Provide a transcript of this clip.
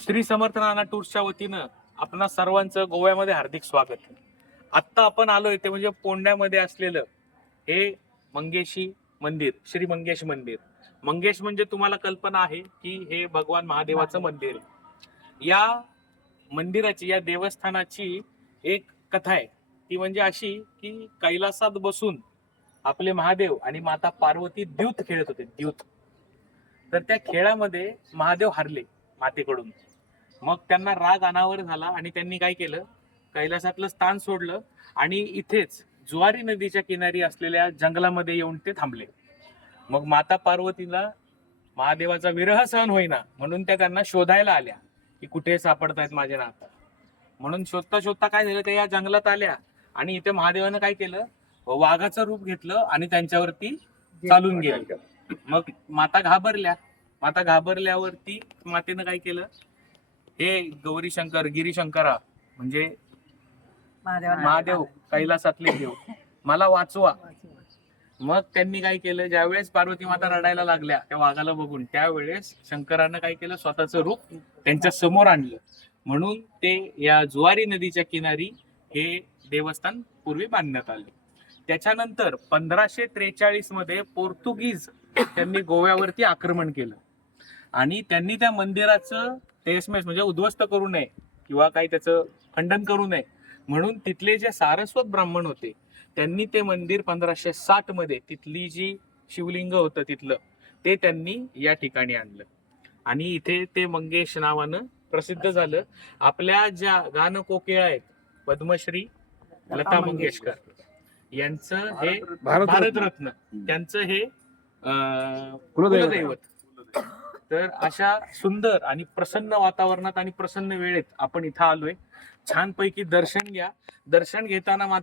श्री समर्थ नाना टूर्सच्या वतीनं आपणा सर्वांचं गोव्यामध्ये हार्दिक स्वागत. आत्ता आपण आलोय ते म्हणजे पोंड्यामध्ये असलेलं हे मंगेशी मंदिर, श्री मंगेश मंदिर. मंगेश म्हणजे तुम्हाला कल्पना आहे की हे भगवान महादेवाचं मंदिर. या मंदिराची, या देवस्थानाची एक कथा आहे. ती म्हणजे अशी की कैलासात बसून आपले महादेव आणि माता पार्वती द्यूत खेळत होते. द्यूत. तर त्या खेळामध्ये महादेव हारले मातेकडून. मग त्यांना राग अनावर झाला आणि त्यांनी काय केलं, कैलासातलं स्थान सोडलं आणि इथेच जुवारी नदीच्या किनारी असलेल्या जंगलामध्ये येऊन ते थांबले. मग माता पार्वतीला महादेवाचा विरह सहन होईना म्हणून त्या त्यांना शोधायला आल्या की कुठे सापडतायत माझे नाथ. म्हणून शोधता शोधता काय झालं, त्या या जंगलात आल्या आणि इथे महादेवानं काय केलं, वाघाचं रूप घेतलं आणि त्यांच्यावरती चालून गेलं. मग माता घाबरल्या. माता घाबरल्यावरती मातेनं काय केलं, हे गौरी शंकर, गिरीशंकरा म्हणजे महादेव, कैलासातले देव, मला वाचवा. मग त्यांनी काय केलं, ज्यावेळेस पार्वती माता रडायला लागल्या त्या वाघाला बघून, त्यावेळेस शंकरानं काय केलं, स्वतःचं रूप त्यांच्या समोर आणलं. म्हणून ते या जुवारी नदीच्या किनारी हे देवस्थान पूर्वी बांधण्यात आले. त्याच्यानंतर 1543 मध्ये पोर्तुगीज त्यांनी गोव्यावरती आक्रमण केलं आणि त्यांनी त्या मंदिराचं टेसमेस म्हणजे उद्ध्वस्त करू नये किंवा काही त्याचं खंडन करू नये म्हणून तिथले जे सारस्वत ब्राह्मण होते त्यांनी ते मंदिर 1560 मध्ये तिथली जी शिवलिंग होतं तिथलं ते त्यांनी या ठिकाणी आणलं आणि इथे ते मंगेश नावानं प्रसिद्ध झालं. आपल्या ज्या गान कोकिळा आहेत पद्मश्री लता मंगेशकर यांचं हे भारतरत्न, त्यांचं हे कुलदैवत. तर अशा सुंदर आणि प्रसन्न वातावरणात आणि प्रसन्न वेळेत आपण इथं आलोय. छानपैकी दर्शन घ्या. दर्शन घेताना